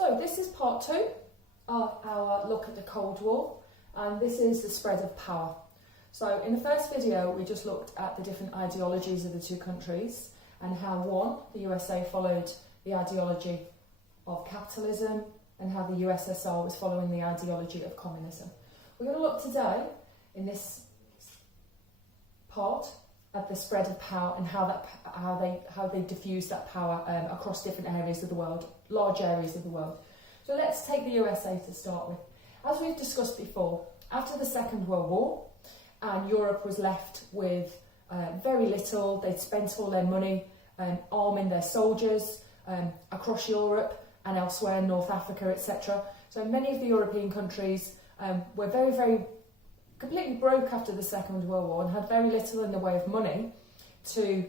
So this is part 2 of our look at the Cold War, and this is the spread of power. So in the first video we just looked at the different ideologies of the two countries and how one, the USA, followed the ideology of capitalism and how the USSR was following the ideology of communism. We're going to look today in this part at the spread of power and how they diffuse that power across different areas of the world, large areas of the world. So let's take the USA to start with. As we've discussed before, after the Second World War, and Europe was left with very little. They'd spent all their money arming their soldiers across Europe and elsewhere in North Africa, etc. So many of the European countries were very completely broke after the Second World War and had very little in the way of money to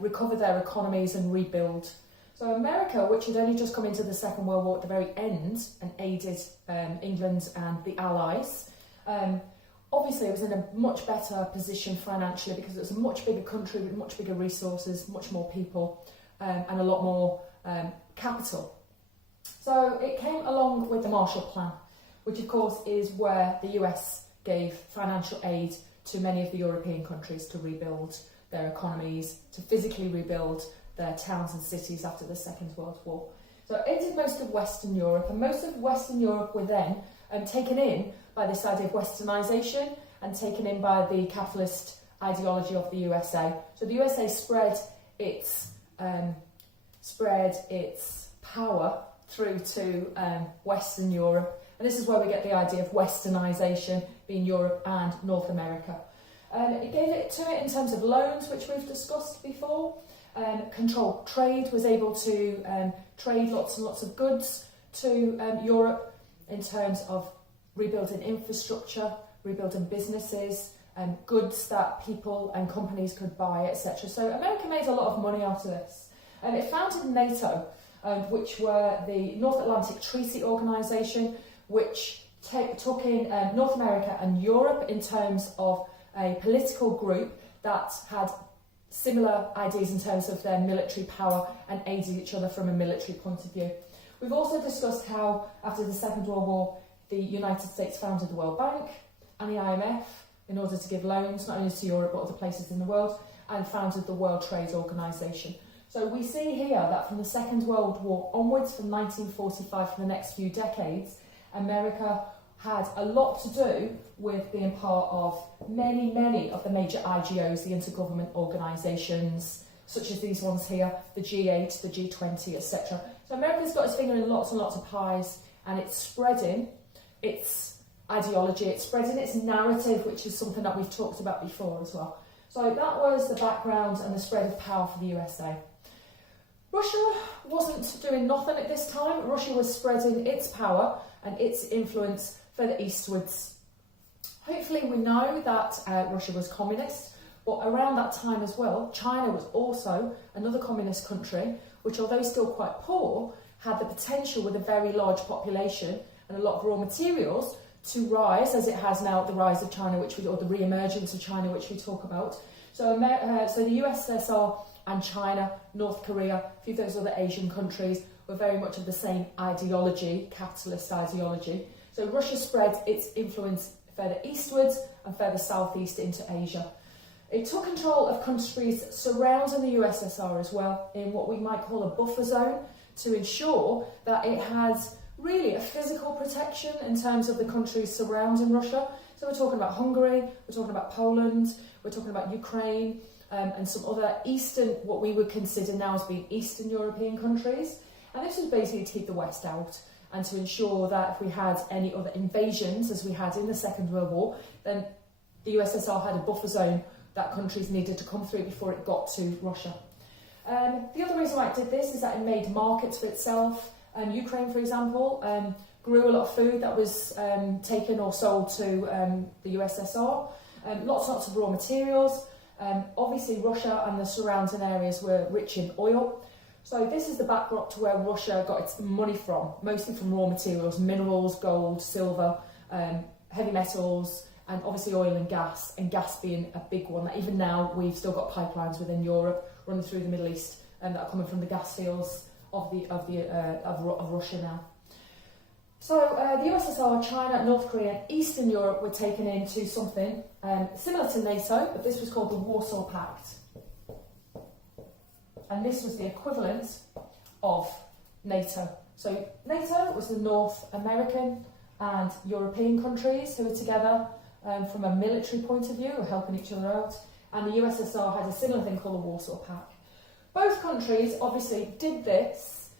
recover their economies and rebuild. So America, which had only just come into the Second World War at the very end and aided England and the Allies, obviously it was in a much better position financially because it was a much bigger country with much bigger resources, much more people, and a lot more capital. So it came along with the Marshall Plan, which of course is where the US gave financial aid to many of the European countries to rebuild their economies, to physically rebuild their towns and cities after the Second World War. So it aided most of Western Europe, and most of Western Europe were then taken in by this idea of westernisation and taken in by the capitalist ideology of the USA. So the USA spread its power through to Western Europe, and this is where we get the idea of westernisation being Europe and North America. It gave it to it in terms of loans, which we've discussed before. Controlled trade, was able to trade lots and lots of goods to Europe in terms of rebuilding infrastructure, rebuilding businesses, goods that people and companies could buy, etc. So America made a lot of money out of this. It founded NATO, which were the North Atlantic Treaty Organization, which took in North America and Europe in terms of a political group that had similar ideas in terms of their military power and aided each other from a military point of view. We've also discussed how, after the Second World War, the United States founded the World Bank and the IMF in order to give loans, not only to Europe but other places in the world, and founded the World Trade Organization. So we see here that from the Second World War onwards, from 1945 for the next few decades, America had a lot to do with being part of many of the major IGOs, the intergovernment organisations, such as these ones here, the G8, the G20, etc. So America's got its finger in lots and lots of pies, and it's spreading its ideology, it's spreading its narrative, which is something that we've talked about before as well. So that was the background and the spread of power for the USA. Russia wasn't doing nothing at this time. Russia was spreading its power and its influence further eastwards. Hopefully we know that Russia was communist, but around that time as well, China was also another communist country, which although still quite poor, had the potential with a very large population and a lot of raw materials to rise, as it has now, the rise of China, or the re-emergence of China, which we talk about. So the USSR and China, North Korea, a few of those other Asian countries were very much of the same ideology, capitalist ideology. So Russia spread its influence further eastwards and further southeast into Asia. It took control of countries surrounding the USSR as well in what we might call a buffer zone to ensure that it has really a physical protection in terms of the countries surrounding Russia. So we're talking about Hungary, we're talking about Poland, we're talking about Ukraine, and some other Eastern, what we would consider now as being Eastern European countries. And this was basically to keep the West out and to ensure that if we had any other invasions, as we had in the Second World War, then the USSR had a buffer zone that countries needed to come through before it got to Russia. The other reason why it did this is that it made markets for itself. Ukraine, for example, grew a lot of food that was taken or sold to the USSR, lots of raw materials. Obviously Russia and the surrounding areas were rich in oil. So this is the backdrop to where Russia got its money from, mostly from raw materials, minerals, gold, silver, heavy metals, and obviously oil and gas being a big one. Even now we've still got pipelines within Europe running through the Middle East that are coming from the gas fields of Russia now. So the USSR, China, North Korea and Eastern Europe were taken into something similar to NATO, but this was called the Warsaw Pact. And this was the equivalent of NATO. So NATO was the North American and European countries who were together from a military point of view, were helping each other out. And the USSR had a similar thing called the Warsaw Pact. Both countries obviously did this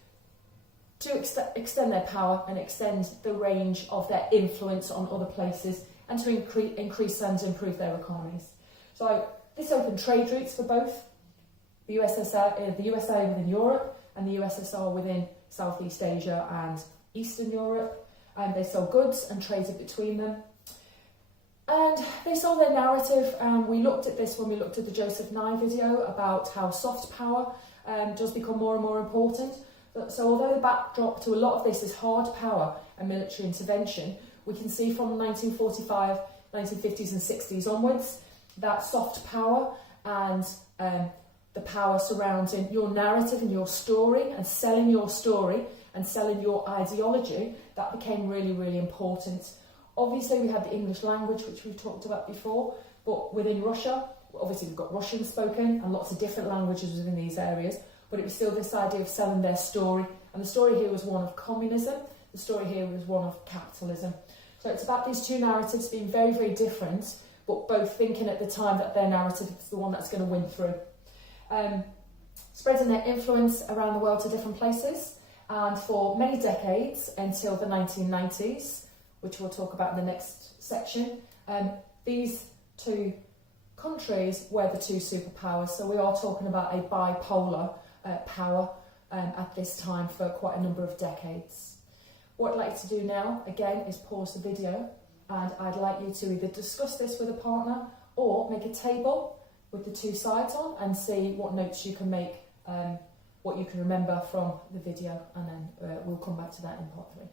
to extend their power and extend the range of their influence on other places and to increase and improve their economies. So this opened trade routes for both the USA within Europe and the USSR within Southeast Asia and Eastern Europe. And they sold goods and traded between them. And they sold their narrative, and we looked at this when we looked at the Joseph Nye video about how soft power does become more and more important. So although the backdrop to a lot of this is hard power and military intervention, we can see from 1945, 1950s and 60s onwards that soft power and the power surrounding your narrative and your story and selling your story and selling your ideology, that became really, really important. Obviously, we had the English language, which we've talked about before, but within Russia, obviously we've got Russian spoken and lots of different languages within these areas, but it was still this idea of selling their story. And the story here was one of communism, the story here was one of capitalism. So it's about these two narratives being very, very different, but both thinking at the time that their narrative is the one that's going to win through. Spreading their influence around the world to different places, and for many decades until the 1990s, which we'll talk about in the next section, these two countries were the two superpowers. So we are talking about a bipolar power at this time for quite a number of decades. What I'd like to do now, again, is pause the video, and I'd like you to either discuss this with a partner or make a table with the two sides on and see what notes you can make, what you can remember from the video, and then we'll come back to that in part 3.